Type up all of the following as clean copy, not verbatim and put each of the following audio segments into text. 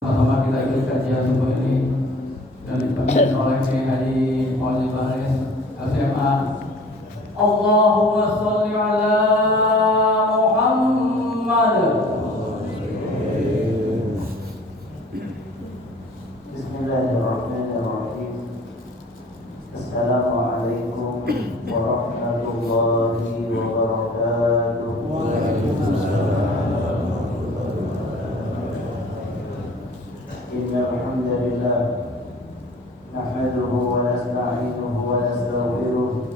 Sama kita ikut kajian subuh ini dan dipimpin oleh Kiai Haji Fadil Baris LCMA. Allahumma sholli ala Muhammad. Bismillahirrahmanirrahim. Assalamualaikum warahmatullahi wabarakatuh. Innal hamdalillah nahmaduhu wa nasta'inuhu wa nastaghfiruh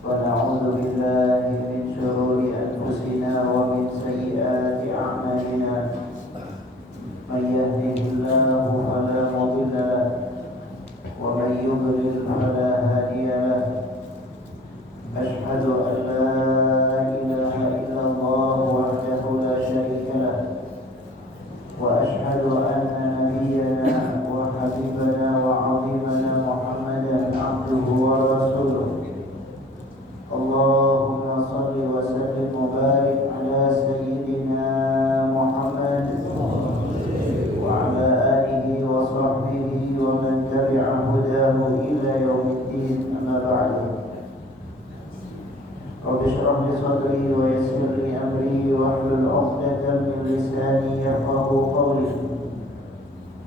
wa na'udzu billahi min shururi anfusina wa min sayyiati a'malina. Man yahdihillahu fala mudilla lahu wa man yudlil fala hadiya lahu. Ashhadu an la ilaha illallah wahdahu la syarika lahu وأشهد أن نبينا وحبيبنا وعظيمنا محمدا عبده ورسوله. اللهم صل وسلم وبارك على سيدنا محمد وعلى آله وصحبه ومن تبع هداه إلى يوم الدين. أما بعد، رب اشرح لي صدري ويسر لي أمري واحلل عقدة من لساني يفقهوا قولي.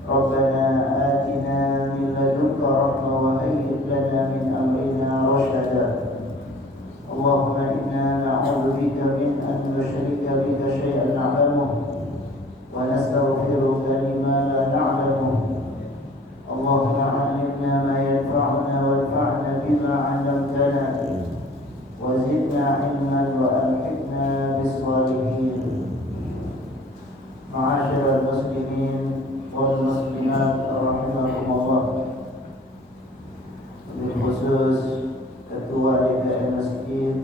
ربنا آتنا من لدنك رحمة وهيئ لنا من أمرنا رشدا. اللهم إنا نعوذ بك من أن نشرك بك شيئا نعلمه ونستغفرك لما لا نعلمه. اللهم علمنا ما ينفعنا وانفعنا بما علمتنا وزدنا علما وألحقنا بالصالحين. معاشر المسلمين والمسلمات رحمكم الله. Khusus Ketua DPR Masjid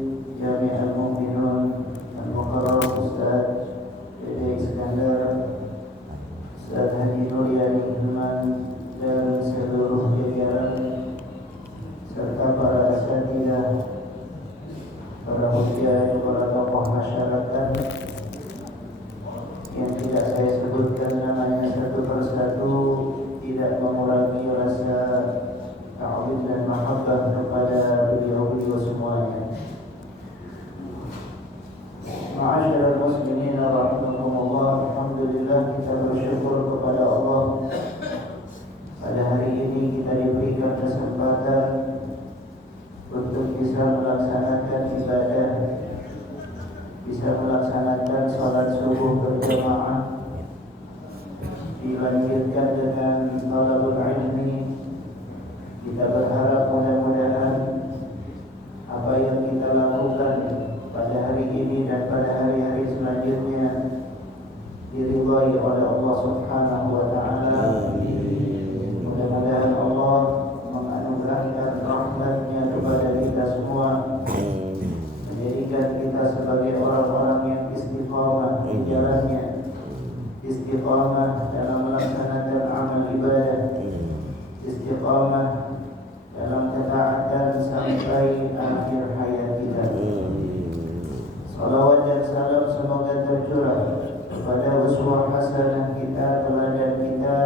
Jami'ah Mu'minun Al-Muqarrar Ustaz Dede Iskandar, Ustaz Haji Nuryani Hilman, dan seluruh jajaran serta para asatidzah, para mulia, para tokoh masyarakat yang tidak saya sebutkan namanya satu persatu, tidak mengurangi rasa ta'zim dan mahabbah kepada beliau-beliau semuanya. Ma'asyiral muslimin rahimakumullah, alhamdulillah kita bersyukur kepada Allah. Pada hari ini kita diberikan kesempatan untuk bisa melaksanakan ibadah, bisa melaksanakan salat subuh berjamaah, dilanjutkan dengan talabul ilmi. Kita berharap mudah-mudahan apa yang kita lakukan pada hari ini dan pada hari-hari selanjutnya diridhai oleh Allah Subhanahu wa taala. Mudah-mudahan Allah menganugerahkan rahmat-Nya kepada kita semua, menjadikan kita sebagai orang-orang yang istiqamah di jalannya, istiqamah dalam melaksanakan amal ibadah, istiqamah dalam ketaatan sampai akhir hayat kita. Salawat dan salam semoga tercurah kepada uswah hasanah kita, teladan kita,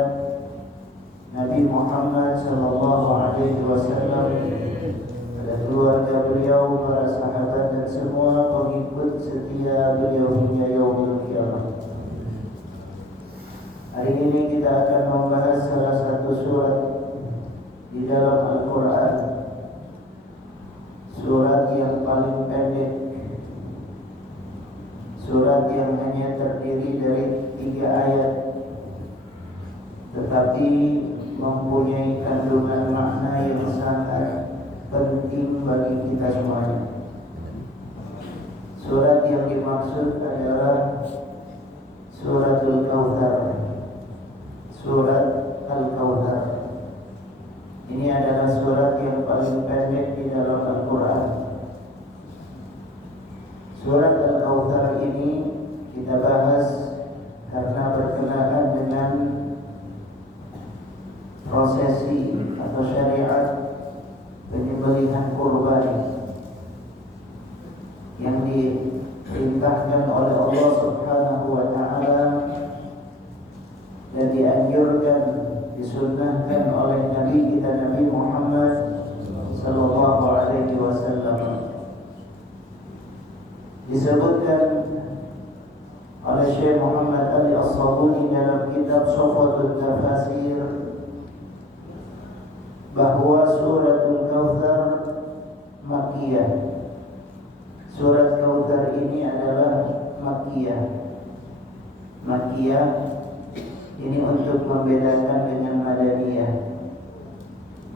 Nabi Muhammad sallallahu alaihi wasallam, pada keluarga beliau, para sahabat dan semua pengikut setia beliau hingga yaumul qiyamah. Hari ini kita akan membahas salah satu surat di dalam Al-Quran, surat yang paling pendek, surat yang hanya terdiri dari 3 ayat, tetapi mempunyai kandungan makna yang sangat penting bagi kita semuanya. Surat yang dimaksud adalah Suratul Kautsar, Surat Al-Kautsar. Ini adalah surat yang paling pendek di dalam Al-Quran. Surat Al-Kautsar ini kita bahas karena berkenaan dengan prosesi atau syariat penyembelihan kurban yang diperintahkan oleh Allah Subhanahu wa taala dan dianjurkan, disunnahkan oleh Nabi kita Nabi Muhammad sallallahu alaihi wasallam. Disebutkan oleh Syekh Muhammad Ali As-Sabuni dalam kitab Sofatul Tafasir bahwa suratul Kautsar Makkiyah. Surat Kautsar ini adalah Makkiyah. Makkiyah ini untuk membedakan dengan Madaniyah.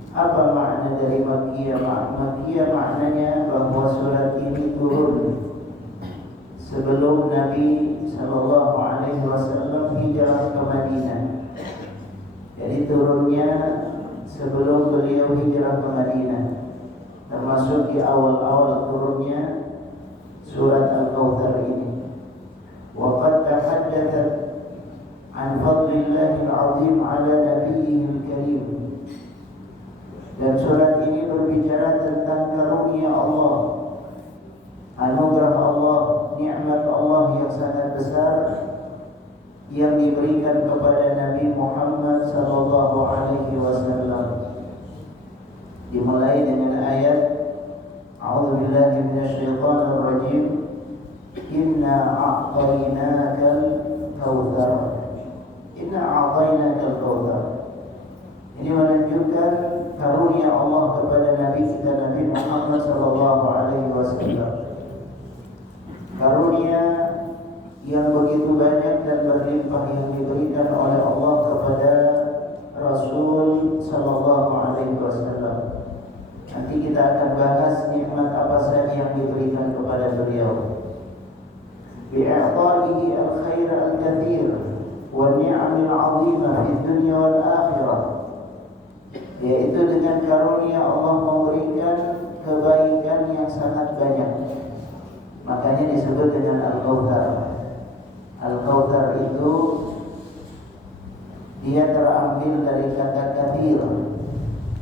Apa makna dari Makkiyah? Makkiyah maknanya bahwa surat ini turun sebelum Nabi sallallahu alaihi wasallam hijrah ke Madinah. Jadi turunnya sebelum beliau hijrah ke Madinah, termasuk di awal-awal turunnya surat Al-Kautsar ini. Wa qad tahaddathat an fadlillahi al-'azim 'ala nabiyyihi al-karim. Dan surat ini berbicara tentang karunia Allah, anugerah Allah, nikmat Allah yang sangat besar yang diberikan kepada Nabi Muhammad sallallahu alaihi wasallam. Dimulai dengan ayat A'udzubillahi minasyaitonir rajim. Inna a'tainakal kautsar. Inna a'tainakal kautsar. Ini menunjukkan karunia Allah kepada Nabi kita Nabi Muhammad sallallahu alaihi wasallam. Karunia yang begitu banyak dan berlimpah yang diberikan oleh Allah kepada Rasul sallallahu alaihi wasallam. Nanti kita akan bahas nikmat apa saja yang diberikan kepada beliau. Bi'a'taihi al-khair al-katsir wa ni'am al-'azimah fi dunya wal akhirah. Yaitu dengan karunia Allah memberikan kebaikan yang sangat banyak. Makanya disebut dengan Al-Kautsar. Al-Kautsar itu dia terambil dari kata katsir.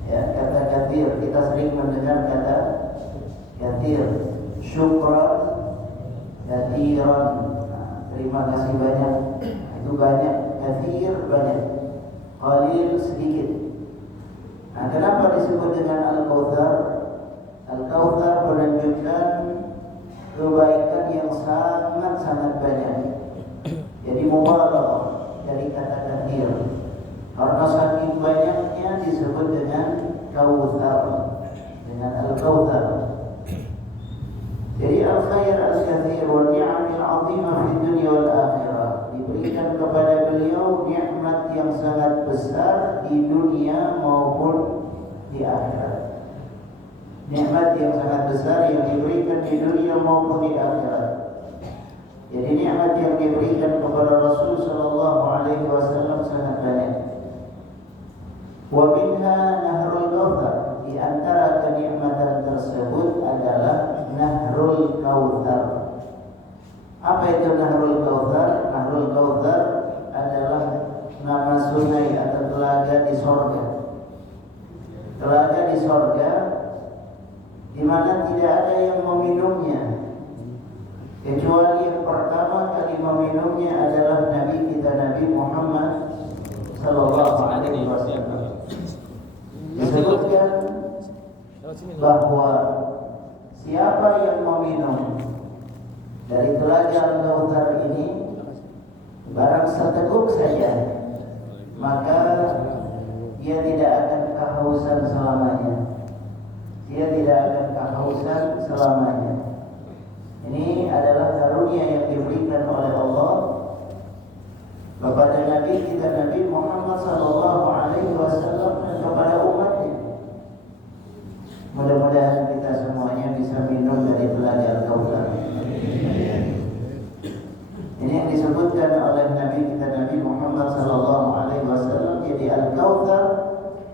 Ya, kata katsir, kita sering mendengar kata katsir. Syukran, katsiran. Terima kasih banyak. Itu banyak, katsir banyak. Qalil sedikit. Nah, kenapa disebut dengan Al-Kautsar? Al-Kautsar menunjukkan kebaikan yang sangat-sangat banyak. Jadi mubalaghah dari kata katsir. Karena saking banyaknya disebut dengan Kautsar, dengan Al-Kautsar. Jadi al-khair al-katsir wa ni'am al-'azimah fi dunya wal akhirah. Diberikan kepada beliau nikmat yang sangat besar di dunia maupun di akhirat. Nikmat yang sangat besar yang diberikan di dunia maupun di akhirat. Jadi nikmat yang diberikan kepada Rasul sallallahu alaihi wasallam sangat banyak. Wa minha nahrul kautsar. Di antara kenikmatan tersebut adalah Nahrul Kautsar. Apa itu Nahrul Kautsar? Nahrul Kautsar adalah nama sungai atau telaga di sorga. Telaga di sorga di mana tidak ada yang meminumnya kecuali yang pertama kali meminumnya adalah Nabi kita Nabi Muhammad sallallahu alaihi wasallam. Disebutkan bahwa siapa yang meminum dari telaga Al-Kautsar ini barang seteguk saja, maka dia tidak akan kehausan selamanya. Dia tidak akan kehausan selamanya. Ini adalah karunia yang diberikan oleh Allah kepada Nabi kita Nabi Muhammad sallallahu alaihi wasallam dan kepada umatnya. Mudah-mudahan kita semuanya bisa minum dari telaga Al-Kautsar. Ini yang disebutkan oleh Nabi kita Nabi Muhammad sallallahu alaihi wasallam. Jadi Al-Kautsar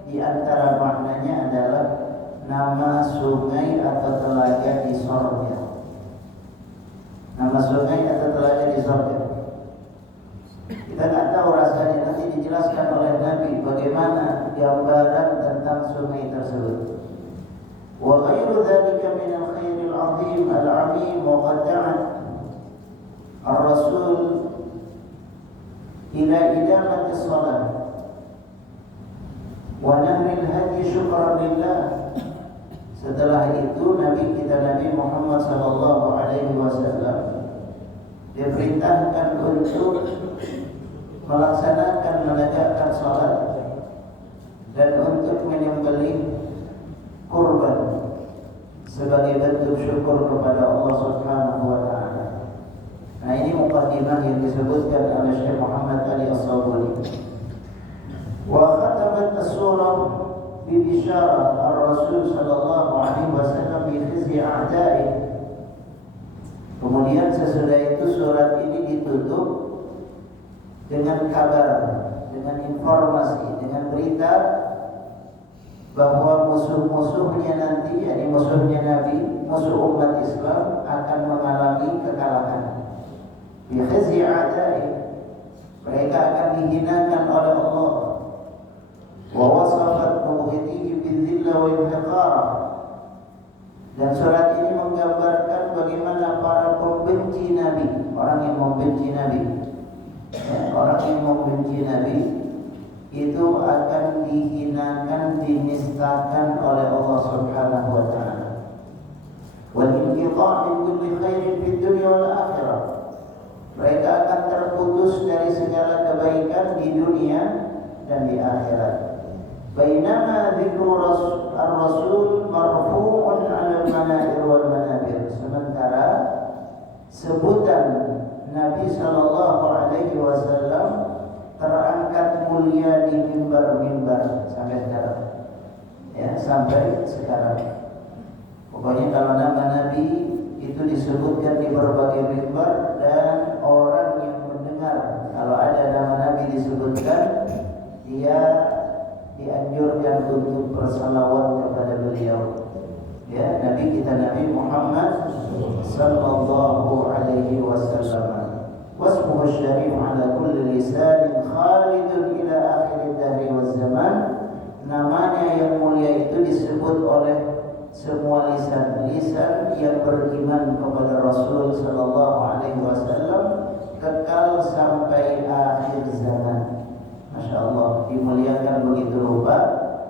di antara maknanya adalah nama sungai atau telaga di sorga. Nama sungai atau telaga di sorga. Kita nggak tahu rasanya, nanti dijelaskan oleh Nabi bagaimana gambaran tentang sungai tersebut. Wa ghairu dzalika min al-khairil 'azim al-'amim wa qad ar-rasul ila idamati wa nahril hadi syukran lillah. Setelah itu Nabi kita Nabi Muhammad sallallahu alaihi wasallam diperintahkan untuk melaksanakan menegakkan salat dan untuk menyembelih kurban sebagai bentuk syukur kepada Allah Subhanahu wa taala. Nah, ini muqaddimah yang disebutkan oleh Syekh Muhammad Ali As-Sabuni. Wa khatamat as-surah bi bisyarah ar-Rasul sallallahu alaihi wasallam bi khizyi a'da'i. Kemudian sesudah itu surat ini ditutup dengan kabar, dengan informasi, dengan berita bahwa musuh-musuhnya nanti, yakni musuhnya Nabi, musuh umat Islam akan mengalami kekalahan. Bi khizyi a'da'i, mereka akan dihinakan oleh Allah. Wa wasafat mubghidhihi bidzilla wa inhiqara. Dan surat ini menggambarkan bagaimana para pembenci Nabi, orang yang membenci Nabi, orang yang membenci Nabi itu akan dihinakan, dinistakan oleh Allah Subhanahu wa taala. Wal inqita' min kulli khairin fid dunya wal akhirah. Mereka akan terputus dari segala kebaikan di dunia dan di akhirat. Bainama dzikru ar-rasul marfu'un 'ala al-manabir wal manabir. Sementara sebutan Nabi sallallahu alaihi wasallam terangkat mulia di mimbar-mimbar sampai sekarang. Ya, sampai sekarang. Pokoknya kalau nama Nabi itu disebutkan di berbagai mimbar dan orang yang mendengar kalau ada nama Nabi disebutkan, dia dianjurkan untuk bersalawat kepada beliau. Ya, Nabi kita Nabi Muhammad sallallahu alaihi wasallam. Wasmuhu syarif ala kulli lisan khalidun ila akhir ad-dahr waz zaman. Namanya yang mulia itu disebut oleh semua lisan yang beriman kepada Rasul sallallahu alaihi wasallam kekal sampai akhir zaman. Masya Allah, dimuliakan begitu rupa.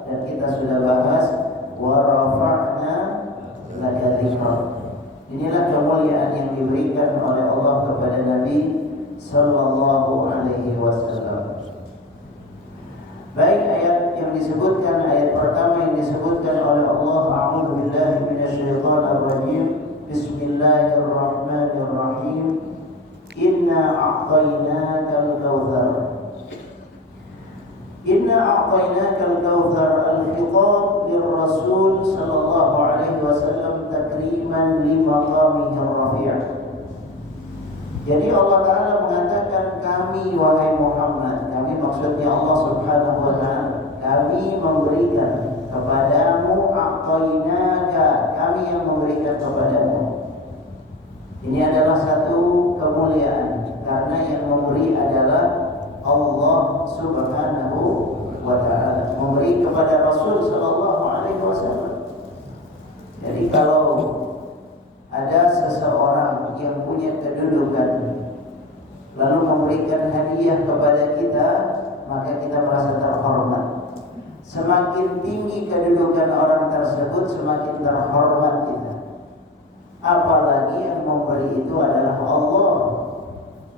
Dan kita sudah bahas wa rafa'na laka dzikrak. Inilah kemuliaan yang diberikan oleh Allah kepada Nabi sallallahu alaihi wasallam. Baik, ayat yang disebutkan, ayat pertama yang disebutkan oleh Allah, a'udzu billahi minasyaitonir rajim. Bismillahirrahmanirrahim. Inna a'tainakal kautsar. Inna a'tainakal kautsar. Al-khitab lirrasul sallallahu alaihi wasallam takriman li maqamihi ar-rafi'. Jadi Allah Ta'ala mengatakan, kami wahai Muhammad, kami maksudnya Allah Subhanahu wa ta'ala, kami memberikan kepadamu, a'tainaka, kami yang memberikan kepadamu. Ini adalah satu kemuliaan, karena yang memberi adalah Allah Subhanahu wa ta'ala, memberi kepada Rasul sallallahu alaihi wasallam. Jadi kalau ada seseorang yang punya kedudukan lalu memberikan hadiah kepada kita, maka kita merasa terhormat. Semakin tinggi kedudukan orang tersebut, semakin terhormat kita. Apalagi yang memberi itu adalah Allah.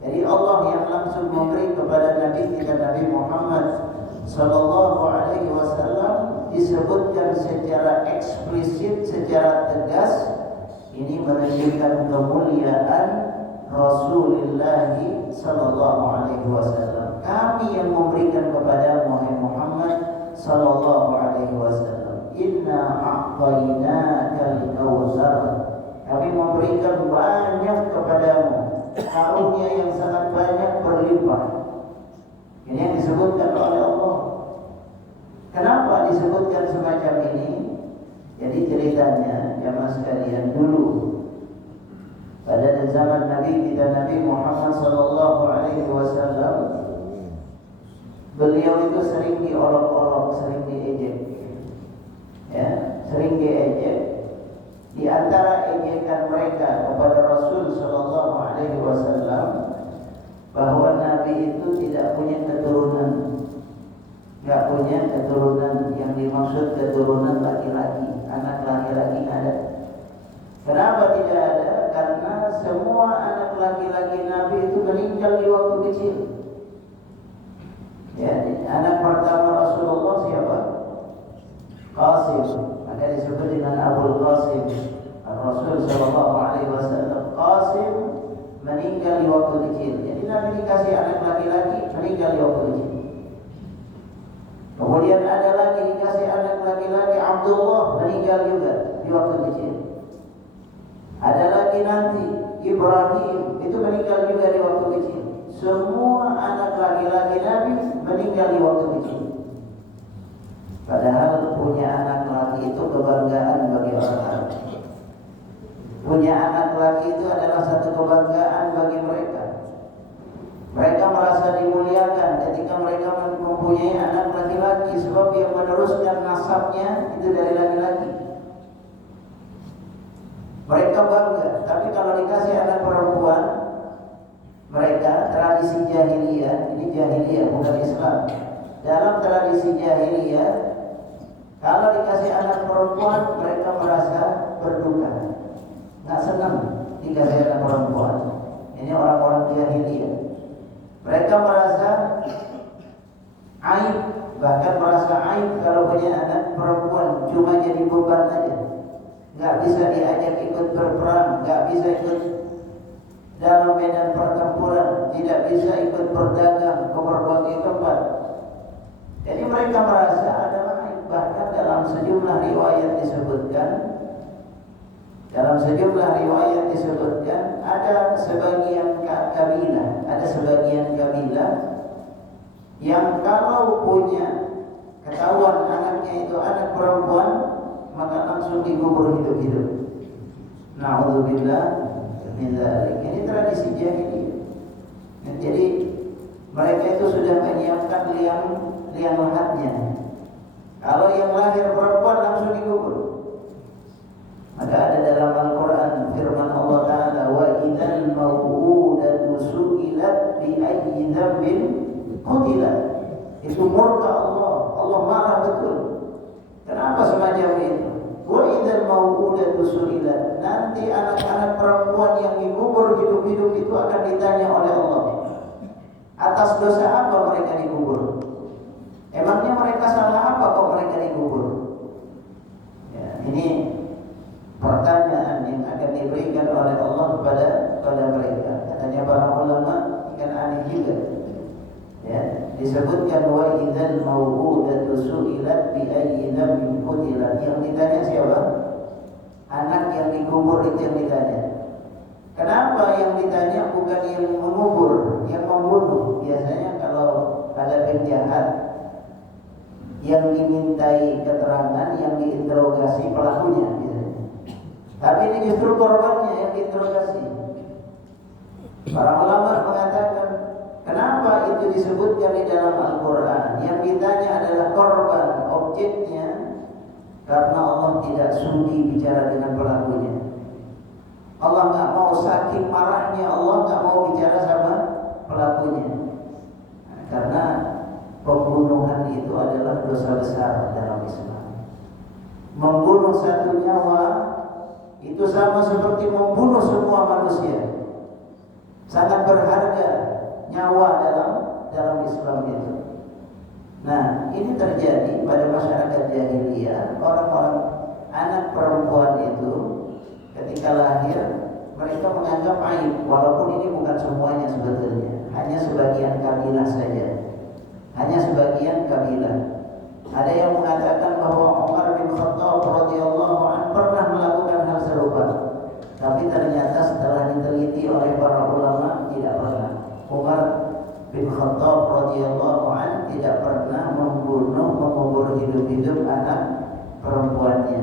Jadi Allah yang langsung memberi kepada Nabi kita Nabi Muhammad sallallahu alaihi wasallam disebutkan secara eksplisit, secara tegas. Ini menunjukkan kemuliaan Rasulullah sallallahu alaihi wasallam. Kami yang memberikan kepada Muhammad sallallahu alaihi wasallam. Inna a'tainakal kautsar. Kami memberikan banyak kepadamu, karunia yang sangat banyak berlimpah. Ini yang disebutkan oleh Allah. Kenapa disebutkan semacam ini? Jadi ceritanya, jamaah sekalian, dulu pada zaman Nabi kita Nabi Muhammad sallallahu alaihi wasallam, beliau itu sering diolok-olok, sering diejek. Ya, sering diejek. Di antara ejekan mereka kepada Rasul sallallahu alaihi wasallam bahwa Nabi itu tidak punya keturunan, enggak punya punya keturunan. Yang dimaksud keturunan laki-laki, anak laki-laki ada. Kenapa tidak ada? Karena semua anak laki-laki Nabi itu meninggal di waktu kecil. Ya, anak pertama Rasulullah siapa? Qasim. Maka disebut dengan Abul Qasim. Rasul sallallahu alaihi wasallam. Qasim meninggal di waktu kecil. Jadi Nabi dikasih anak laki-laki meninggal di waktu kecil. Kemudian ada lagi dikasih anak laki-laki Abdullah meninggal juga di waktu kecil. Ada lagi nanti Ibrahim itu meninggal juga di waktu kecil. Semua anak laki-laki Nabi meninggal di waktu kecil. Padahal punya anak laki itu kebanggaan bagi orang Arab. Punya anak laki itu adalah satu kebanggaan bagi mereka. Mereka merasa dimuliakan ketika mereka mempunyai anak laki-laki, sebab yang meneruskan nasabnya itu dari laki-laki. Mereka bangga. Tapi kalau dikasih anak perempuan, mereka tradisi jahiliyah, ini jahiliyah bukan Islam. Dalam tradisi jahiliyah, kalau dikasih anak perempuan, mereka merasa berduka, nggak senang dikasih anak perempuan. Ini orang-orang jahiliyah. Mereka merasa aib, bahkan merasa aib kalau punya anak perempuan, cuma jadi beban aja. Nggak bisa diajak ikut berperang, nggak bisa ikut dalam medan pertempuran, tidak bisa ikut berdagang ke berbagai tempat. Jadi mereka merasa adalah aib. Bahkan dalam sejumlah riwayat disebutkan, ada sebagian kabilah yang kalau punya ketahuan anaknya itu anak perempuan, maka langsung dikubur hidup-hidup. Na'udzubillah min dzalik. Ini tradisi jahiliyah. Jadi mereka itu sudah menyiapkan liang lahatnya. Kalau yang lahir perempuan langsung dikubur. Maka ada dalam Al-Quran firman Allah Ta'ala, wa idzal maw'udatu su'ilat bi ayyi dzambin qutilat. Itu murka Allah. Allah marah betul. Kenapa semacam itu? Wa idzal maw'udatu su'ilat. Nanti anak-anak perempuan yang dikubur hidup-hidup itu akan ditanya oleh Allah, atas dosa apa mereka dikubur? Emangnya mereka salah apa kok mereka dikubur? Ya, ini pertanyaan yang akan diberikan oleh Allah kepada mereka. Katanya para ulama ikan aneh juga. Ya, disebutkan wa idzal maw'udatu su'ilat bi ayyi dzambin qutilat. Yang ditanya siapa? Anak yang dikubur itu yang ditanya. Kenapa yang ditanya bukan yang mengubur, yang membunuh? Biasanya kalau ada penjahat yang dimintai keterangan, yang diinterogasi pelakunya biasanya. Tapi ini justru korbannya yang diinterogasi. Para ulama mengatakan, kenapa itu disebutkan di dalam Al-Quran? Yang ditanya adalah korban, objeknya, karena Allah tidak sudi bicara dengan pelakunya. Allah nggak mau, saking marahnya Allah nggak mau bicara sama pelakunya. Nah, karena pembunuhan itu adalah dosa besar dalam Islam. Membunuh satu nyawa itu sama seperti membunuh semua manusia. Sangat berharga nyawa dalam Islam itu. Nah, ini terjadi pada masyarakat jahiliyah. Orang-orang anak perempuan itu ketika lahir mereka menganggap aib, walaupun ini bukan semuanya sebetulnya, hanya sebagian kabilah saja. Hanya sebagian kabilah. Ada yang mengatakan bahwa Umar bin Khattab radhiyallahu anhu pernah melakukan hal serupa. Tapi ternyata setelah diteliti oleh para ulama tidak pernah. Umar bin Khattab radhiyallahu anhu tidak pernah mengubur hidup-hidup anak perempuannya.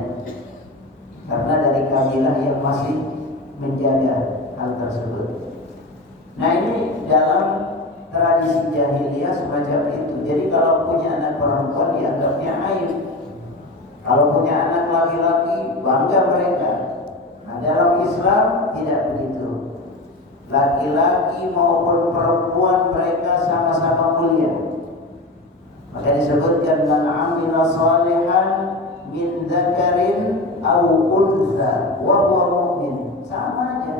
Karena dari kabilah yang masih menjaga hal tersebut. Nah, ini dalam tradisi jahiliyah semacam itu. Jadi kalau punya anak perempuan dianggapnya aib. Kalau punya anak laki-laki bangga mereka. Nah, dalam Islam tidak begitu. Laki-laki maupun perempuan mereka sama-sama mulia. Maka disebutkan au unsa wa huwa mu'min, sama aja.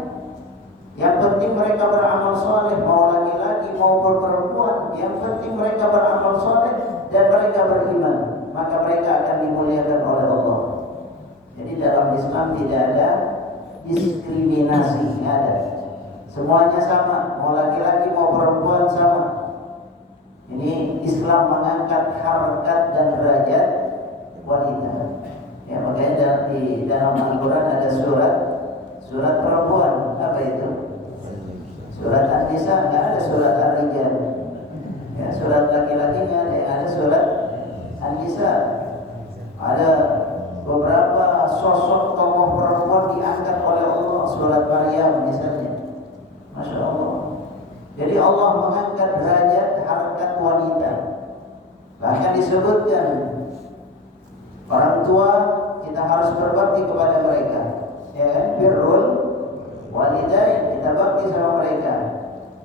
Yang penting mereka beramal soleh, mau laki-laki maupun perempuan. Yang penting mereka beramal soleh dan mereka beriman, maka mereka akan dimuliakan oleh Allah. Jadi dalam Islam tidak ada diskriminasi, nggak ada. Semuanya sama, mau laki-laki mau perempuan sama. Ini Islam mengangkat harkat dan derajat wanita. Ya, makanya di dalam Al-Quran ada surat perempuan. Apa itu? Surat An-Nisa, nggak ada surat Ar-Rijal. Ya, surat laki-laki nggak ada, ada surat An-Nisa. Ada beberapa sosok tokoh perempuan diangkat oleh Allah, surat Maryam misalnya. Masya Allah. Jadi Allah mengangkat derajat harkat wanita. Bahkan disebutkan orang tua kita harus berbakti kepada mereka. Ya kan? Birrul walidain, kita bakti sama mereka.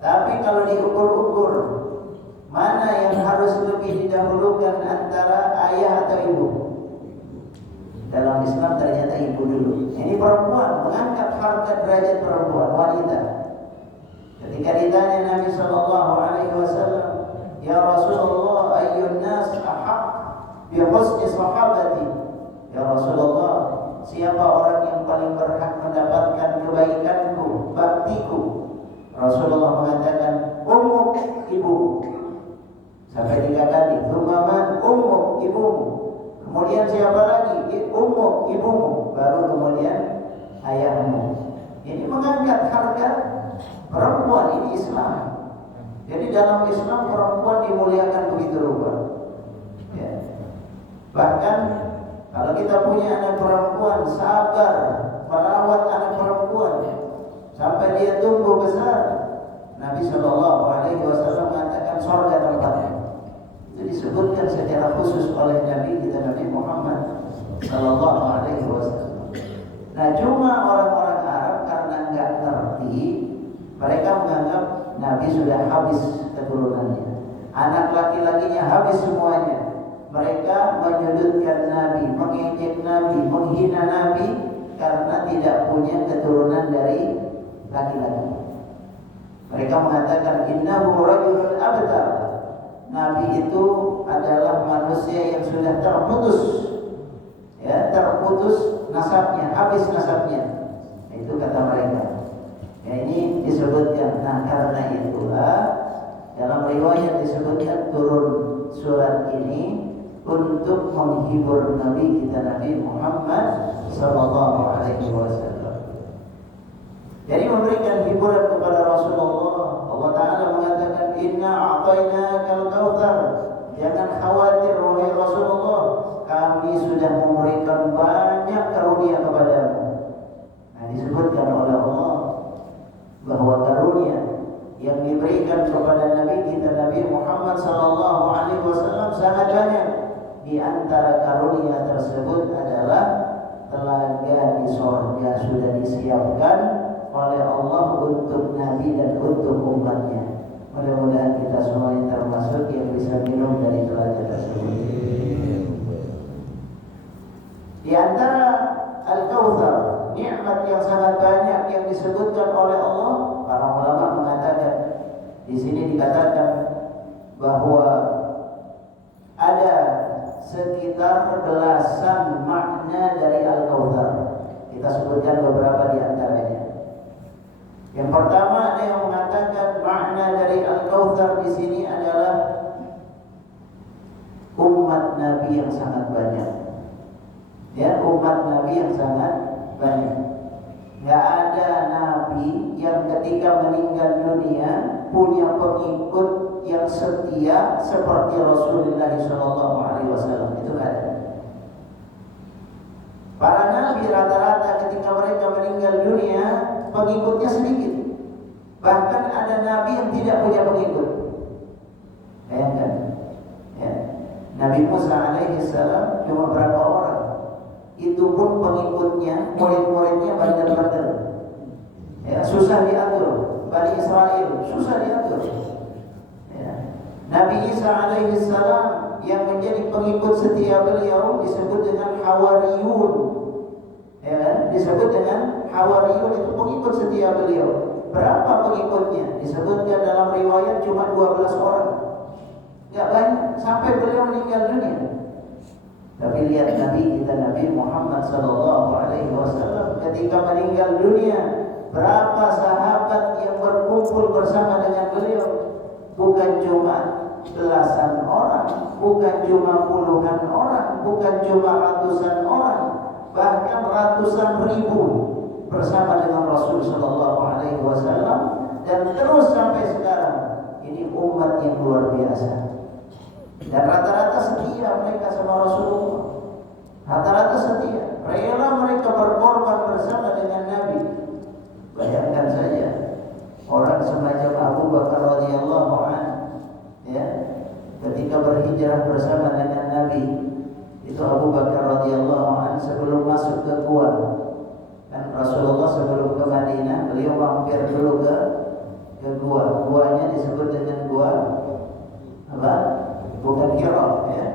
Tapi kalau diukur-ukur, mana yang harus lebih didahulukan antara ayah atau ibu? Dalam Islam ternyata ibu dulu. Ini perempuan, mengangkat harkat derajat perempuan, wanita. Ketika ditanya Nabi SAW, ya Rasulullah, ayyun nas ahaq bi husni sahabati. Ya Rasulullah, siapa orang yang paling berhak mendapatkan kebaikanku, baktiku? Rasulullah mengatakan, ummuk, ibu. Sampai 3 kali. Thumma ummuk, ibumu. Kemudian siapa lagi? Ummuk, ibumu. Baru kemudian ayahmu. Ini mengangkat harkat perempuan, ini Islam. Jadi dalam Islam perempuan dimuliakan begitu rupa. Ya. Bahkan kalau kita punya anak perempuan, sabar merawat anak perempuan sampai dia tumbuh besar. Nabi SAW mengatakan surga tempatnya. Itu disebutkan secara khusus oleh Nabi kita, Nabi Muhammad SAW. Nah, cuma orang-orang Arab karena nggak ngerti, mereka menganggap Nabi sudah habis keturunannya, anak laki-lakinya habis semuanya. Mereka menyudutkan Nabi, mengejek Nabi, menghina Nabi karena tidak punya keturunan dari laki-laki. Mereka mengatakan innahu rajulun abtar. Nabi itu adalah manusia yang sudah terputus, ya, terputus nasabnya, habis nasabnya. Itu kata mereka. Ya, ini disebutkan. Nah, karena itulah dalam riwayat disebutkan turun surat ini untuk menghibur Nabi kita, Nabi Muhammad SAW. Jadi memberikan hiburan kepada Rasulullah. Allah Ta'ala mengatakan, Inna a'tainakal kautsar. Jangan khawatir wahai Rasulullah, kami sudah memberikan banyak karunia kepadamu. Nah, disebutkan oleh Allah bahwa karunia yang diberikan kepada Nabi kita, Nabi Muhammad SAW sangat banyak. Di antara karunia tersebut adalah telaga di surga sudah disiapkan oleh Allah untuk Nabi dan untuk umatnya. Mudah-mudahan kita semuanya termasuk yang bisa minum dari telaga tersebut. Di antara Al-Kautsar, nikmat yang sangat banyak yang disebutkan oleh Allah, para ulama mengatakan, di sini dikatakan bahwa ada sekitar belasan makna dari Al-Kautsar. Kita sebutkan beberapa di antaranya. Yang pertama, ada yang mengatakan makna dari Al-Kautsar di sini adalah umat Nabi yang sangat banyak. Ya, umat Nabi yang sangat banyak. Nggak ada Nabi yang ketika meninggal dunia punya pengikut yang setia seperti Rasulullah SAW. Itu nggak ada. Para Nabi rata-rata ketika mereka meninggal dunia pengikutnya sedikit. Bahkan ada Nabi yang tidak punya pengikut. Bayangkan, ya. Nabi Musa alaihissalam cuma berapa orang? Itu pun pengikutnya, murid-muridnya bandel-bandel. Ya, susah diatur. Bani Israel susah diatur. Ya. Nabi Isa alaihissalam yang menjadi pengikut setia beliau disebut dengan Hawariyun. Ya kan? Disebut dengan Hawariyun, itu pengikut setia beliau. Berapa pengikutnya? Disebutkan dalam riwayat cuma 12 orang. Enggak banyak sampai beliau meninggal dunia. Tapi lihat Nabi kita, Nabi Muhammad sallallahu alaihi wasallam ketika meninggal dunia, berapa sahabat yang berkumpul bersama dengan beliau? Bukan cuma belasan orang, bukan cuma puluhan orang, bukan cuma ratusan orang, bahkan ratusan ribu bersama dengan Rasul sallallahu alaihi wasallam, dan terus sampai sekarang. Ini umat yang luar biasa. Dan rata-rata setia mereka sama Rasulullah. Rata-rata setia, rela mereka berkorban bersama dengan Nabi. Bayangkan saja orang semacam Abu Bakar radhiyallahu anhu, ya, ketika berhijrah bersama dengan Nabi, itu Abu Bakar radhiyallahu anhu sebelum masuk ke gua, kan Rasulullah sebelum ke Madinah, beliau mampir dulu ke gua. Guanya disebut dengan gua apa? Bukan Hira, ya.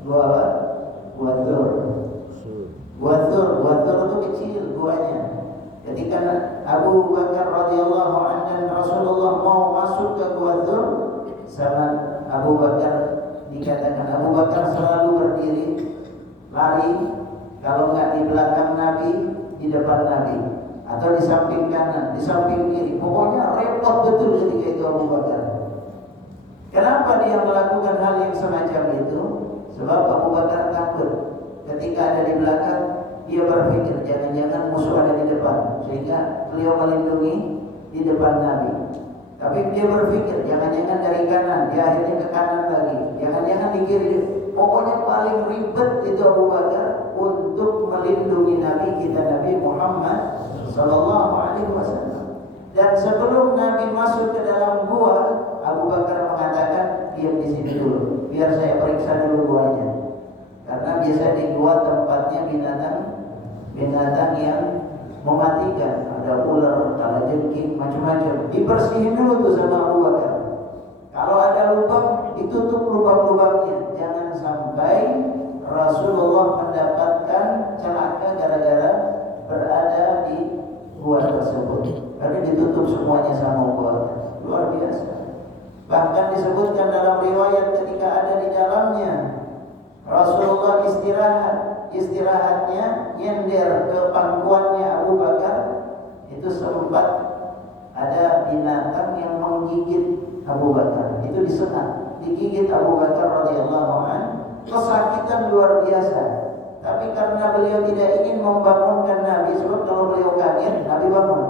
Gua apa? Gua Dzur. Gua Dzur itu kecil guanya. Ketika Abu Bakar radhiyallahu anhu dan Rasulullah mau masuk ke Gua Dzur, sama Abu Bakar dikatakan Abu Bakar selalu berdiri, lari, kalau enggak di belakang Nabi, di depan Nabi, atau di samping kanan, di samping kiri. Pokoknya repot betul ketika itu Abu Bakar. Kenapa dia melakukan hal yang semacam itu? Sebab Abu Bakar takut ketika ada di belakang, dia berpikir jangan-jangan musuh ada di depan, sehingga beliau melindungi di depan Nabi. Tapi dia berpikir jangan-jangan dari kanan, dia akhirnya ke kanan lagi, jangan-jangan di kiri. Pokoknya paling ribet itu Abu Bakar untuk melindungi Nabi kita, Nabi Muhammad sallallahu alaihi wasallam. Dan sebelum Nabi masuk ke dalam gua, Abu Bakar mengatakan, diam di sini dulu, biar saya periksa dulu guanya. Karena biasa di gua tempatnya binatang yang mematikan, ada ular, ada jengking, macam-macam. Dibersihin dulu tuh sama Abu Bakar. Kalau ada lubang, ditutup lubang-lubangnya. Jangan sampai Rasulullah mendapatkan celaka gara-gara berada di gua tersebut. Karena ditutup semuanya sama gua. Luar biasa. Bahkan disebutkan dalam riwayat ketika ada di dalamnya, Rasulullah istirahatnya nyender ke pangkuannya Abu Bakar, itu sempat ada binatang yang menggigit Abu Bakar. Itu disengat, digigit Abu Bakar radhiyallahu anhu, kesakitan luar biasa. Tapi karena beliau tidak ingin membangunkan Nabi, sebab kalau beliau kaget, Nabi bangun.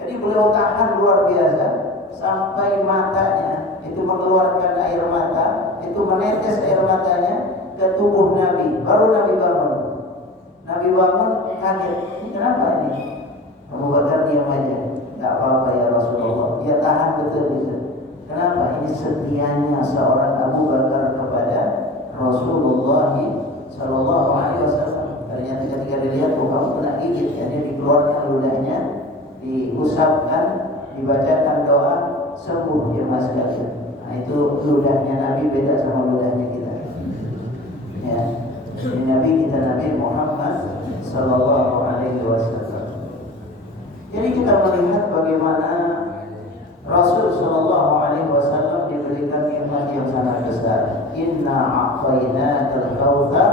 Jadi beliau tahan luar biasa sampai matanya itu mengeluarkan air mata, itu menetes air matanya ke tubuh Nabi. Baru Nabi bangun. Nabi bangun kaget. Ini kenapa ini? Abu Bakar diam aja. Tak apa-apa ya Rasulullah. Dia tahan betul itu. Kenapa? Ini setianya seorang Abu Bakar kepada Rasulullah sallallahu alaihi wasallam. Ternyata ketika dilihat, oh kamu kena gigit, jadi dikeluarkan ludahnya, diusapkan, dibacakan doa, sembuh ya mas sekalian. Nah itu ludahnya Nabi beda sama ludahnya kita. Ya, ini Nabi kita, Nabi Muhammad sallallahu alaihi wasallam. Jadi kita melihat bagaimana Rasul sallallahu alaihi wasallam diberikan nikmat yang sangat besar. Inna a'tainakal kautsar,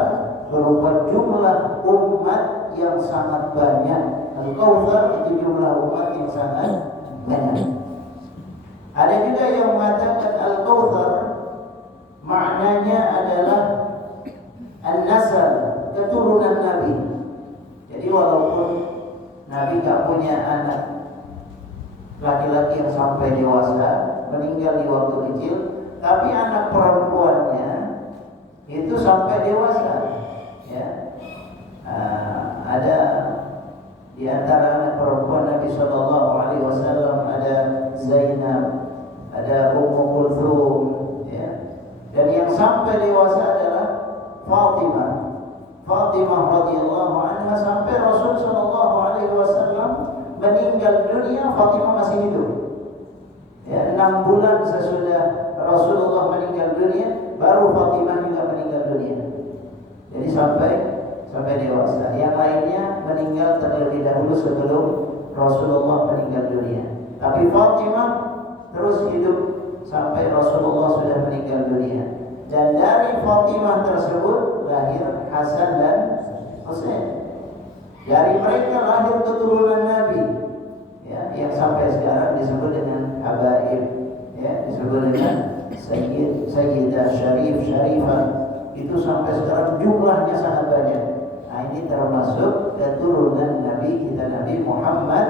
berupa jumlah umat yang sangat banyak. Al-Kautsar itu jumlah umat yang sangat banyak. Ada juga yang mengatakan Al-Kautsar maknanya adalah An-Nasal, keturunan Nabi. Jadi walaupun Nabi tak punya anak laki-laki yang sampai dewasa, meninggal di waktu kecil, tapi anak perempuannya itu sampai dewasa. Ya, ada di antara anak perempuan Nabi Shallallahu Alaihi Wasallam ada Zainab, ada Ummu Kulthum, ya. Dan yang sampai dewasa adalah Fatimah radhiyallahu anha, sampai Rasul Shallallahu Alaihi Wasallam meninggal dunia, Fatimah masih hidup. Ya, 6 bulan sesudah Rasulullah meninggal dunia, baru Fatimah juga meninggal dunia. Jadi sampai dewasa. Yang lainnya meninggal meninggal terlebih dahulu sebelum Rasulullah meninggal dunia. Tapi Fatimah terus hidup sampai Rasulullah sudah meninggal dunia. Dan dari Fatimah tersebut lahir Hasan dan Husain. Dari mereka lahir keturunan Nabi, ya, yang sampai sekarang disebut dengan habaib, ya, disebut dengan Sayyidah, Syarif, Syarifah. Itu sampai sekarang jumlahnya sangat banyak. Nah, ini termasuk keturunan Nabi kita, Nabi Muhammad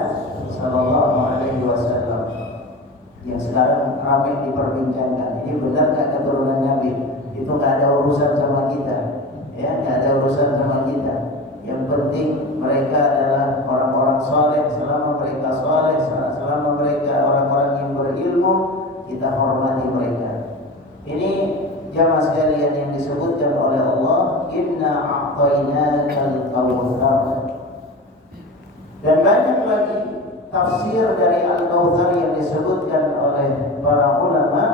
Sallallahu Alaihi Wasallam, yang sekarang ramai diperbincangkan. Ini benar nggak keturunan Nabi? Itu nggak ada urusan sama kita, ya, nggak ada urusan sama kita. Yang penting mereka adalah orang-orang saleh. Selama mereka saleh, selama mereka orang-orang yang berilmu, kita hormati mereka. Ini jamaah sekalian yang disebutkan oleh Allah, Inna a'tainakal kautsar. Dan banyak lagi tafsir dari Al-Kautsar yang disebutkan oleh para ulama.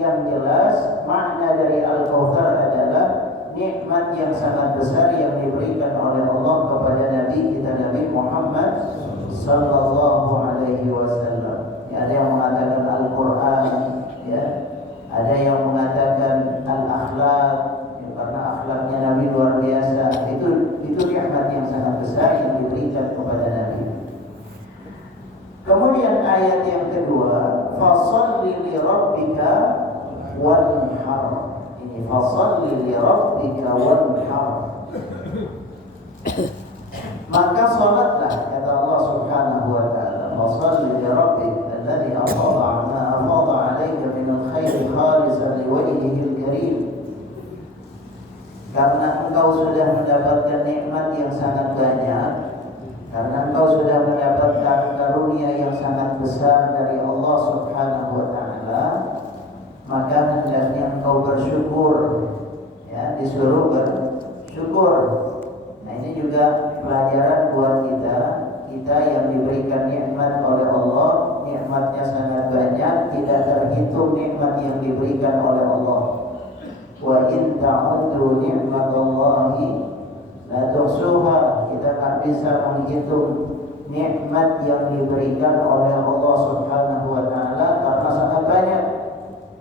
Yang jelas makna dari Al-Kautsar adalah nikmat yang sangat besar yang diberikan oleh Allah kepada Nabi kita, Nabi Muhammad Sallallahu Alaihi Wasallam. Ya, ada yang mengatakan Al-Quran, ya, ada yang mengatakan Al-Akhlaq, ya, karena akhlaknya Nabi luar biasa. Itu nikmat yang sangat besar yang diberikan kepada Nabi. Kemudian ayat yang kedua, fasholli li rabbika wanhar. Ini fasholli li rabbika wanhar. Maka salatlah, kata Allah Subhanahu wa taala, fasholli li rabbika alladhi afadha ma afadha 'alaika min al-khairi khalisan li wajhihi al-karim. Karena engkau sudah mendapatkan nikmat yang sangat banyak, karena engkau sudah mendapatkan karunia yang sangat besar dari Allah Subhanahu wa taala, maka hendaknya engkau bersyukur, ya, disuruh bersyukur. Nah, ini juga pelajaran buat kita yang diberikan nikmat oleh Allah, nikmatnya sangat banyak, tidak terhitung nikmat yang diberikan oleh Allah. Wa in ta'uddu ni'matallahi la tuhsuha. Kita tak bisa menghitung nikmat yang diberikan oleh Allah Subhanahu wa taala karena sangat banyak.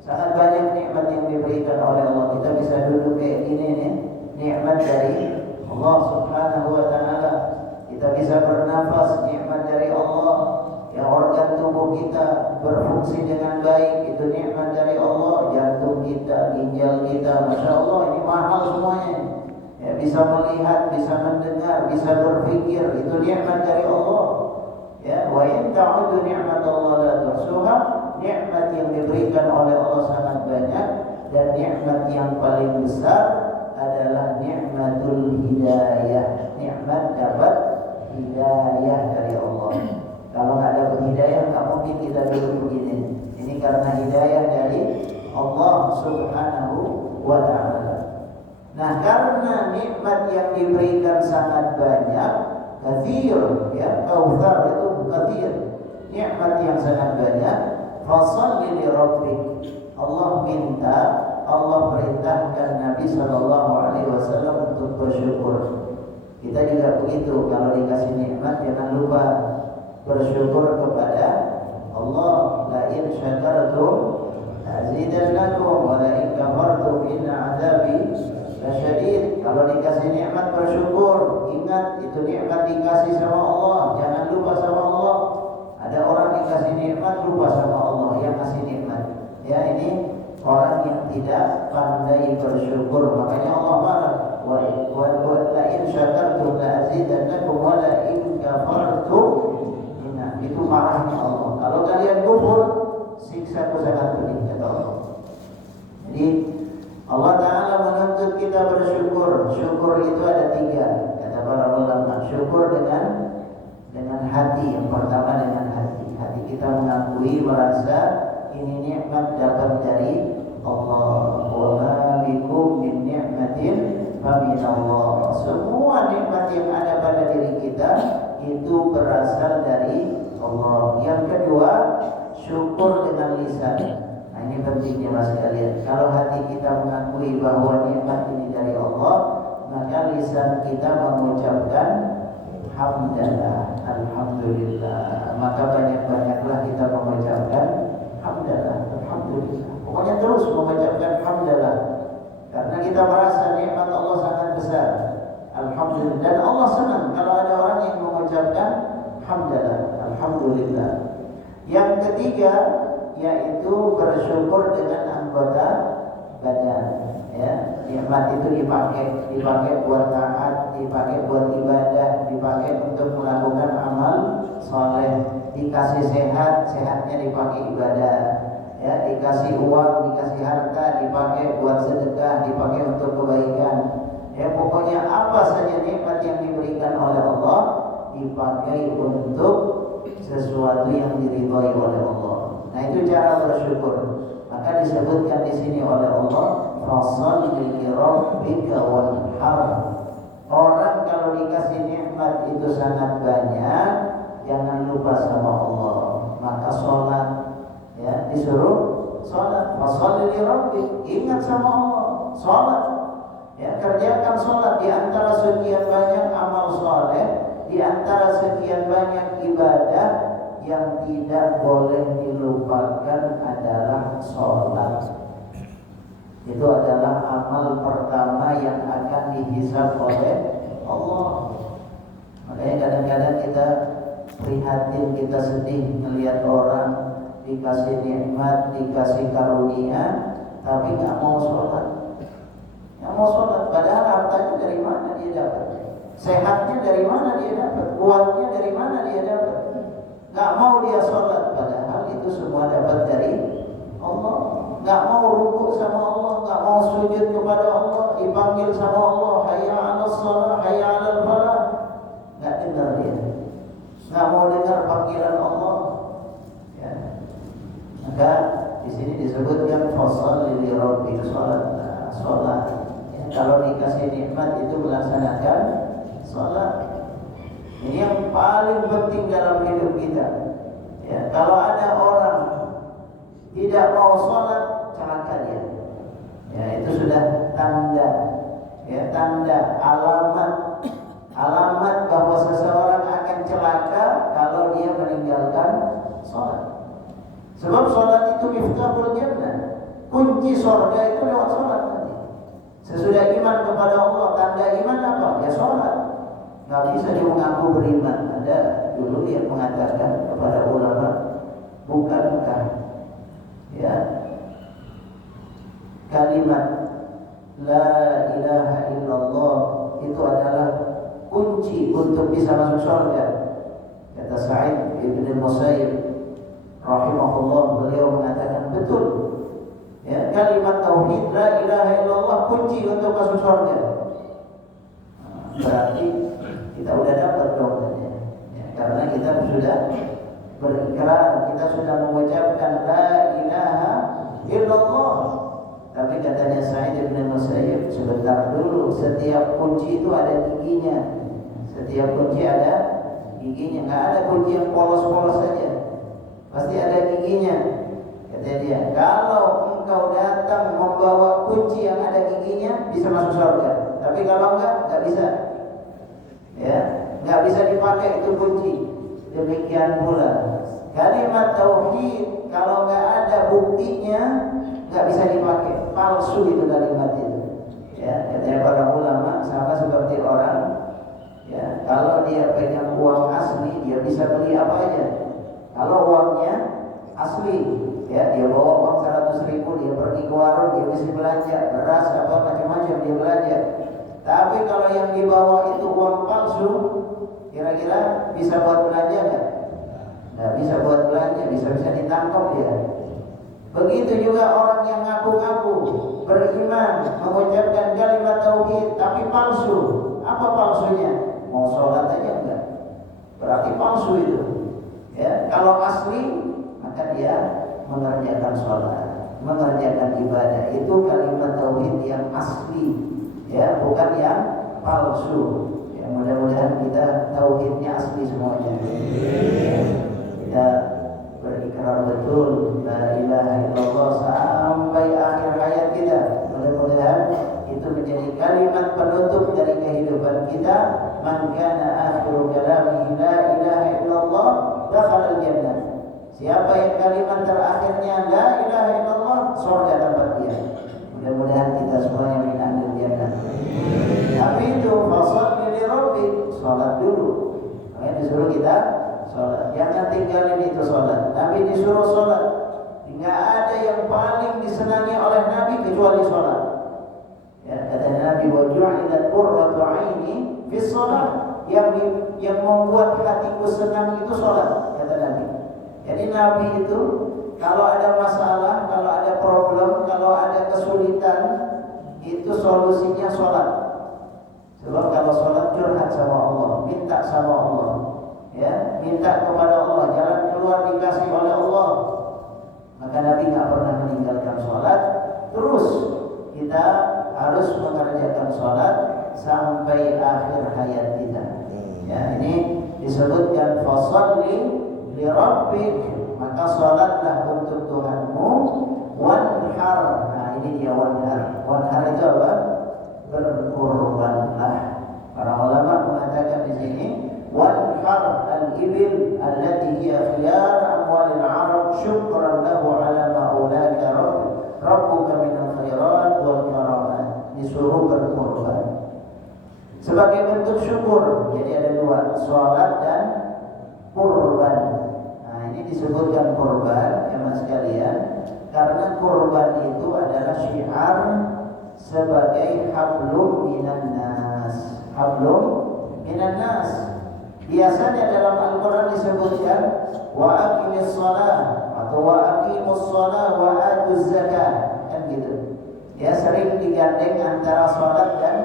Sangat banyak nikmat yang diberikan oleh Allah. Kita bisa duduk kayak gini nih, nikmat dari Allah Subhanahu wa taala. Kita bisa bernafas, nikmat dari Allah. Yang organ tubuh kita berfungsi dengan baik, itu nikmat dari Allah. Jantung kita, ginjal kita, Masya Allah, ini mahal semuanya. Ya, bisa melihat, bisa mendengar, bisa berpikir, itu nikmat dari Allah. Ya, wa in ta'uddu ni'matallahi la tuhsuha. Nikmat yang diberikan oleh Allah sangat banyak, dan nikmat yang paling besar adalah nikmatul hidayah. Nikmat dapat hidayah dari Allah. Kalau nggak dapat hidayah, nggak mungkin kita duduk begini. Ini karena hidayah dari Allah Subhanahu wa taala. Nah, karena nikmat yang diberikan sangat banyak, katsir, ya, kautsar itu katsir, nikmat yang sangat banyak. Fasholli li rabbik. Allah minta, Allah perintahkan Nabi sallallahu alaihi wasallam untuk bersyukur. Kita juga begitu, kalau dikasih nikmat jangan lupa bersyukur kepada Allah. La in syakartum azidannakum wa la in kafartum inna adzabi lasyadid. Kalau dikasih nikmat bersyukur, ingat itu nikmat dikasih sama Allah, jangan lupa sama Allah. Ada orang dikasih nikmat lupa sama Allah yang kasih nikmat. Ya, ini orang yang tidak pandai bersyukur, makanya Allah marah. Wa la in syakartum la azidannakum wa la in kafartum. Nah, itu marahnya Allah. Kalau kalian kufur, siksaku sangat pedih, kata Allah. Jadi Allah Ta'ala menuntut kita bersyukur. Syukur itu ada 3, kata para ulama. Syukur dengan hati. Yang pertama dengan hati. Hati kita mengakui, merasa ini nikmat dapat dari Allah. Wa ma bikum min ni'matin fa min Allah. Semua nikmat yang ada pada diri kita itu berasal dari Allah. Yang kedua, syukur dengan lisan. Nah, ini pentingnya mas sekalian. Kalau hati kita mengakui bahwa nikmat ini dari Allah, maka lisan kita mengucapkan hamdalah, alhamdulillah. Maka banyak-banyaklah kita mengucapkan hamdalah, alhamdulillah. Pokoknya terus mengucapkan hamdalah. Karena kita merasa nikmat Allah sangat besar. Alhamdulillah. Dan Allah senang kalau ada orang yang mengucapkan hamdalah, alhamdulillah. Yang ketiga yaitu bersyukur dengan anggota badan. Ya, nikmat itu dipakai buat taat, dipakai buat ibadah, dipakai untuk melakukan amal soleh. Dikasih sehat, sehatnya dipakai ibadah. Ya, dikasih uang, dikasih harta, dipakai buat sedekah, dipakai untuk kebaikan. Ya, pokoknya apa saja nikmat yang diberikan oleh Allah dipakai untuk sesuatu yang diridhoi oleh Allah. Nah, itu cara bersyukur. Maka disebutkan di sini oleh Allah, fasholli li rabbika wanhar. Orang kalau dikasih nikmat itu sangat banyak, jangan lupa sama Allah. Maka sholat, ya, disuruh sholat. Fasholli li rabbik, ingat sama Allah, sholat. Ya, kerjakan sholat. Di antara sekian banyak amal soleh, di antara sekian banyak ibadah, yang tidak boleh dilupakan adalah sholat. Itu adalah amal pertama yang akan dihisab oleh Allah. Makanya kadang-kadang kita prihatin, kita sedih melihat orang dikasih nikmat, dikasih karunia, tapi nggak mau sholat. Nggak mau sholat, padahal hartanya dari mana dia dapat? Sehatnya dari mana dia dapat? Kuatnya dari mana dia dapat? Nggak mau dia sholat, padahal itu semua dapat dari Allah. Nggak mau rukuk sama Allah, nggak mau sujud kepada Allah, dipanggil sama Allah, hayya 'alas shalah, hayya 'alal falah, nggak dengar dia, nggak mau dengar panggilan Allah. Ya. Maka di sini disebutkan fasholli li rabbika, sholat. Ya, kalau dikasih nikmat itu melaksanakan sholat. Ini yang paling penting dalam hidup kita. Ya, kalau ada orang tidak mau sholat, celaka dia. Ya, itu sudah tanda, ya, tanda alamat bahwa seseorang akan celaka kalau dia meninggalkan sholat. Sebab sholat itu miftahul jannah, kunci surga itu lewat sholat nanti. Sesudah iman kepada Allah, tanda iman apa? Ya sholat. Nggak bisa dia mengaku beriman. Ada dulu yang mengatakan kepada ulama, bukankah ya kalimat la ilaha illallah itu adalah kunci untuk bisa masuk surga? Kata Sa'id ibn Musayyib rahimahullah, beliau mengatakan betul. Ya, kalimat tauhid la ilaha illallah kunci untuk masuk surga. Berarti kita sudah dapat dong, ya, karena kita sudah berikrar, kita sudah mengucapkan la ilaha illallah. Tapi katanya Sa'id bin Musayyib, sebentar dulu, setiap kunci itu ada giginya. Setiap kunci ada giginya, nggak ada kunci yang polos-polos saja, pasti ada giginya. Kata dia, kalau engkau datang membawa kunci yang ada giginya, bisa masuk surga. Tapi kalau enggak bisa. Ya, nggak bisa dipakai itu kunci. Demikian pula kalimat tauhid, kalau nggak ada buktinya nggak bisa dipakai, palsu itu kalimat itu. Ya, katanya para ulama, sama seperti orang, ya, kalau dia pegang uang asli, dia bisa beli apa aja. Kalau uangnya asli, ya, dia bawa uang 100.000, dia pergi ke warung, dia mesti belanja beras apa macam-macam, dia belanja. Tapi kalau yang dibawa itu uang palsu, kira-kira bisa buat belanja nggak? Nggak bisa buat belanja, bisa ditangkap dia. Begitu juga orang yang ngaku-ngaku beriman, mengucapkan kalimat tauhid, tapi palsu. Apa palsunya? Mau sholat aja enggak? Berarti palsu itu. Ya, kalau asli, maka dia mengerjakan sholat, mengerjakan ibadah. Itu kalimat tauhid yang asli. Ya, bukan yang palsu. Ya, mudah-mudahan kita tauhidnya asli semuanya. Kita berikrar betul la ilaha illallah sampai akhir hayat kita. Mudah-mudahan itu menjadi kalimat penutup dari kehidupan kita, man kana akhiru kalamihi la ilaha illallah dakhala al-jannah. Siapa yang kalimat terakhirnya la ilaha illallah, surga tempat dia. Mudah-mudahan kita semuanya min ahlil jannah. Tapi itu fasholli li rabbik, salat dulu. Makanya disuruh kita salat. Jangan tinggalin itu salat. Nabi disuruh salat. Tidak ada yang paling disenangi oleh Nabi kecuali salat. Ya, kata Nabi, wa ju'ilat qurratu 'aini fi shalah. Yang membuat hatiku senang itu salat, kata Nabi. Jadi Nabi itu kalau ada masalah, kalau ada problem, kalau ada kesulitan, itu solusinya salat. Sebab kalau salat curhat sama Allah, minta sama Allah, ya, minta kepada Allah, jalan keluar dikasih oleh Allah. Maka Nabi nggak pernah meninggalkan salat. Terus kita harus mengerjakan salat sampai akhir hayat kita. Ya, ini disebutkan fasholli li rabbik, maka salatlah untuk Tuhanmu. Wanhar, nah ini dia wanhar. Wanhar itu apa? Berkurbanlah. Para ulama mengatakan di sini wanhar al-ibil allati hiya khiyar amwalil arab syukran lahu ala ma ulaka rabbuka min al-khairat wal karamat. Disuruh berkurban sebagai bentuk syukur. Jadi ada dua, salat dan kurban. Nah, ini disebutkan kurban, teman sekalian, karena kurban itu adalah syiar sebagai hablum minan nas. Hablum minan nas. Biasanya dalam Al-Quran disebutkan wa aqimis shalah atau wa aqimus shalah wa atuz zakah, kan gitu. Ya, sering digandeng antara salat dan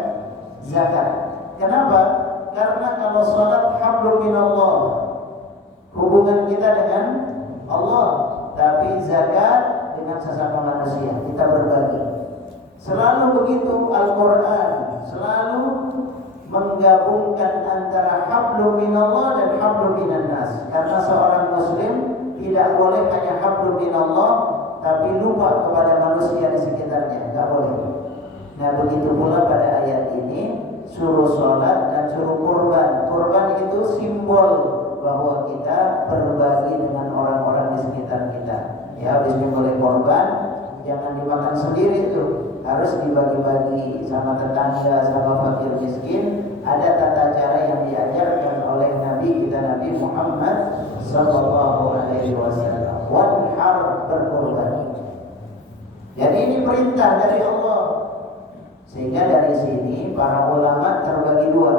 zakat. Kenapa? Karena kalau salat hablum minallah, hubungan kita dengan Allah, tapi zakat dengan sesama manusia, kita berbagi. Selalu begitu Al-Quran, selalu menggabungkan antara hablum minallah dan hablum minan nas. Karena seorang muslim tidak boleh hanya hablum minallah tapi lupa kepada manusia di sekitarnya, enggak boleh. Nah, begitu pula pada ayat ini suruh sholat dan suruh kurban. Kurban itu simbol bahwa kita berbagi dengan orang-orang di sekitar kita. Ya, habis dimulai kurban, jangan dimakan sendiri itu, harus dibagi-bagi sama tetangga, sama fakir miskin. Ada tata cara yang diajarkan oleh Nabi kita, Nabi Muhammad sallallahu alaihi wasallam. Wanhar, berkurban. Jadi ini perintah dari Allah. Sehingga dari sini para ulama terbagi dua.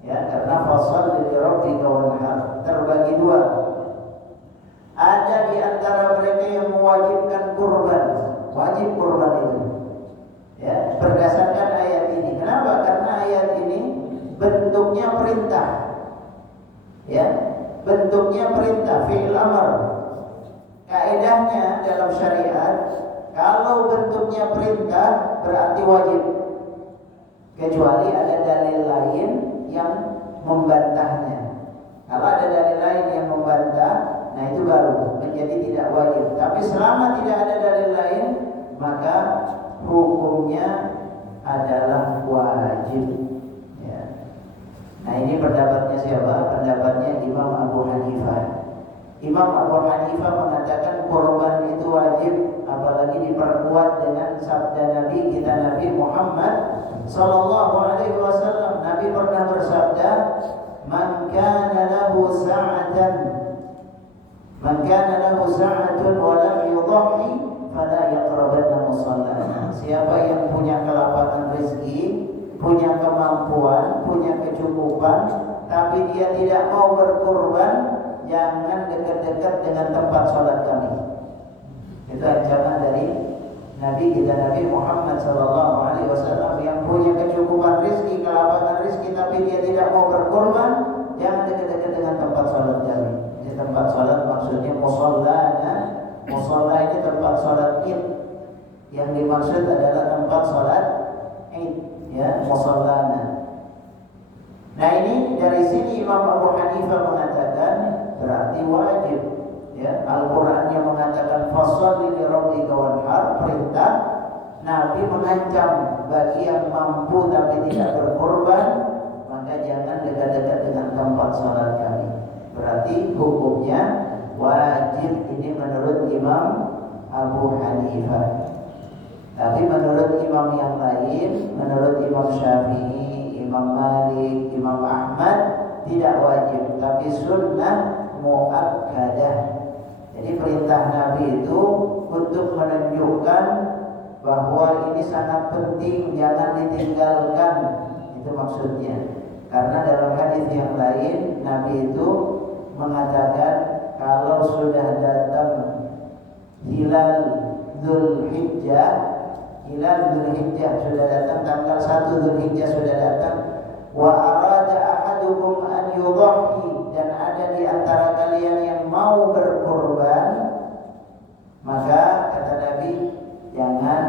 Ya, karena fasholli li rabbika wanhar, terbagi dua. Ada di antara mereka yang mewajibkan kurban, wajib kurban itu. Ya, berdasarkan ayat ini. Kenapa? Karena ayat ini bentuknya perintah. Ya, bentuknya perintah, fi'il amr. Kaedahnya dalam syariat, kalau bentuknya perintah berarti wajib, kecuali ada dalil lain yang membantahnya. Kalau ada dalil lain yang membantah, nah itu baru menjadi tidak wajib. Tapi selama tidak ada dalil lain, maka hukumnya adalah wajib. Ya. Nah, ini pendapatnya siapa? Pendapatnya Imam Abu Hanifah. Imam Abu Hanifah mengatakan kurban itu wajib, apalagi diperkuat dengan sabda Nabi kita, Nabi Muhammad sallallahu alaihi wasallam. Nabi pernah bersabda, "Man kana lahu sa'atan, man kana lahu sa'atun wa lam yudhi, fala yaqrabanna musallana." Siapa yang punya kelapangan rezeki, punya kemampuan, punya kecukupan, tapi dia tidak mau berkurban, jangan dekat-dekat dengan tempat sholat kami. Itu ancaman dari Nabi kita, Nabi Muhammad sallallahu alaihi wasallam. Yang punya kecukupan rezeki, kelapangan rezeki, tapi dia tidak mau berkorban, jangan dekat-dekat dengan tempat sholat kami. Di tempat sholat maksudnya musallana. Musalla ini tempat sholat Id. Yang dimaksud adalah tempat sholat Id, ya, musallana. Nah, ini dari sini Imam Abu Hanifah mengatakan berarti wajib. Ya, Al-Qur'an yang mengatakan fasholli li rabbika wanhar, perintah. Nabi mengancam bagi yang mampu tapi tidak berkorban, tempat salat kami. Berarti hukumnya wajib ini menurut Imam Abu Hanifah. Tapi menurut imam yang lain, menurut Imam Syafi'i, Imam Malik, Imam Ahmad tidak wajib, tapi sunnah muakkadah. Jadi perintah Nabi itu untuk menunjukkan bahwa ini sangat penting, jangan ditinggalkan. Itu maksudnya. Karena dalam hadis yang lain Nabi itu mengatakan kalau sudah datang hilal Dzulhijjah, sudah datang, tanggal 1 Dzulhijjah sudah datang, wa arada ahadukum an yudhhi, dan ada di antara kalian yang mau berkurban, maka kata Nabi jangan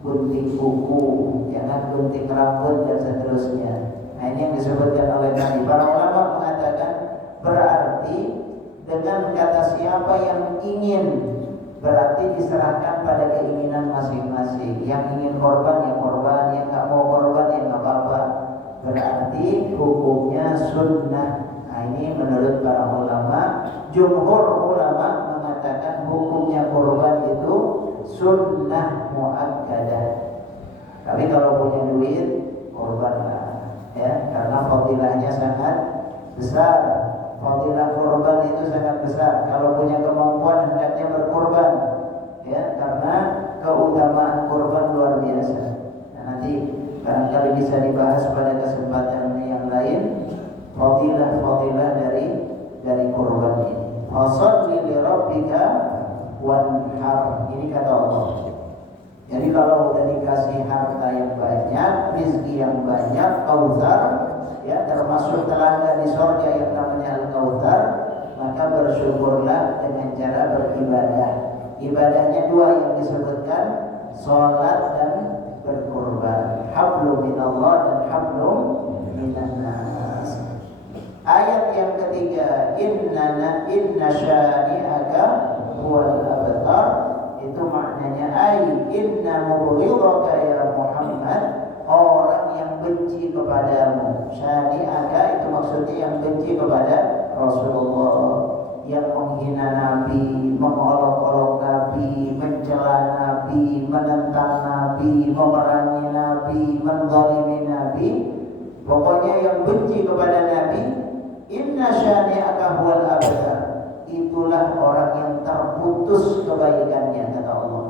gunting kuku, jangan gunting rambut dan seterusnya. Nah, ini yang disebutkan oleh Nabi. Para ulama mengatakan berarti dengan kata siapa yang ingin, berarti diserahkan pada keinginan masing-masing. Yang ingin korban ya korban, yang nggak mau korban ya nggak apa-apa. Berarti hukumnya sunnah. Nah, ini menurut para ulama. Jumhur ulama mengatakan hukumnya korban itu sunnah muakkadah. Tapi kalau punya duit korbanlah, ya, karena fadilahnya sangat besar. Fadilah korban itu sangat besar. Kalau punya kemampuan hendaknya berkorban, ya, karena keutamaan korban luar biasa. Nah, nanti barangkali bisa dibahas pada kesempatan yang lain fadilah dari korban ini. Fasholli li rabbika wanhar. Ini kata Allah. Jadi kalau udah dikasih harta yang banyak, rezeki yang banyak, kautsar, ya, termasuk telaga di surga yang namanya Al-Kautsar, maka bersyukurlah dengan cara beribadah. Ibadahnya dua yang disebutkan, salat dan berkurban. Hablum minallah dan hablum minannas. Ayat yang ketiga, inna syani'aka huwal abtar, itu maknanya inna mubghidaka ya Muhammad, orang yang benci kepadamu. Syani'aka itu maksudnya yang benci kepada Rasulullah, yang menghina Nabi, mengolok-olok Nabi, mencela Nabi, menentang Nabi, memerangi Nabi, menzalimi Nabi. Pokoknya yang benci kepada Nabi, inna syani'aka huwal abtar, itulah orang yang terputus kebaikannya, kata Allah.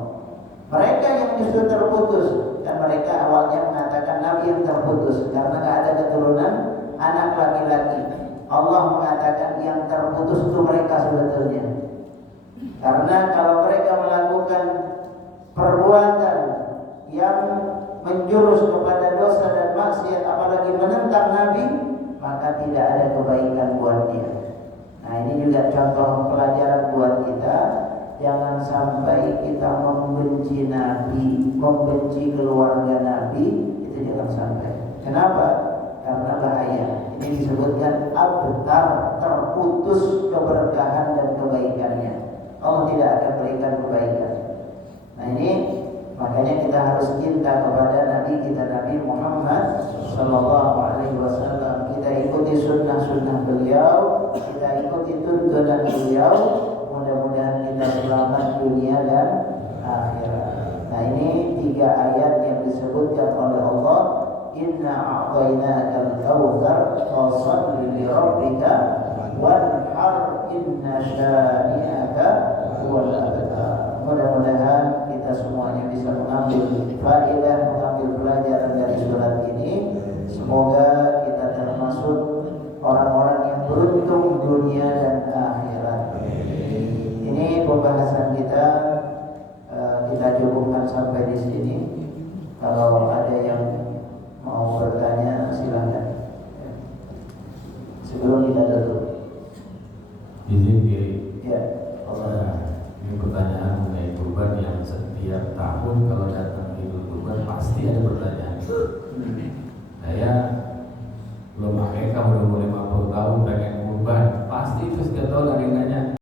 Mereka yang justru terputus, dan mereka awalnya mengatakan Nabi yang terputus karena tidak ada keturunan anak laki-laki. Allah mengatakan yang terputus itu mereka sebetulnya. Karena kalau mereka melakukan perbuatan yang menjurus kepada dosa dan maksiat, apalagi menentang Nabi, maka tidak ada kebaikan buat dia. Nah, ini juga contoh pelajaran buat kita. Jangan sampai kita membenci Nabi, membenci keluarga Nabi, itu jangan sampai. Kenapa? Karena bahaya. Ini disebutkan abtar, terputus keberkahan dan kebaikannya. Allah tidak akan berikan kebaikan. Nah, ini makanya kita harus cinta kepada Nabi kita, Nabi Muhammad Sallallahu Alaihi Wasallam. Kita ikuti sunnah-sunnah beliau, kita ikuti tuntunan beliau. Mudah-mudahan kita selamat dunia dan akhirat. Nah, ini 3 ayat yang disebutkan oleh Allah. Inna a'tainaka al-kautsar fasholli li rabbika wanhar inna syani'aka huwal abtar. Mudah-mudahan kita semuanya bisa mengambil faedah, mengambil pelajaran dari surat ini. Semoga kita termasuk orang-orang yang beruntung dunia dan akhirat. Ini pembahasan kita, kita cukupkan sampai di sini. Kalau ada yang mau bertanya silakan. Sebelum kita tutup. Izin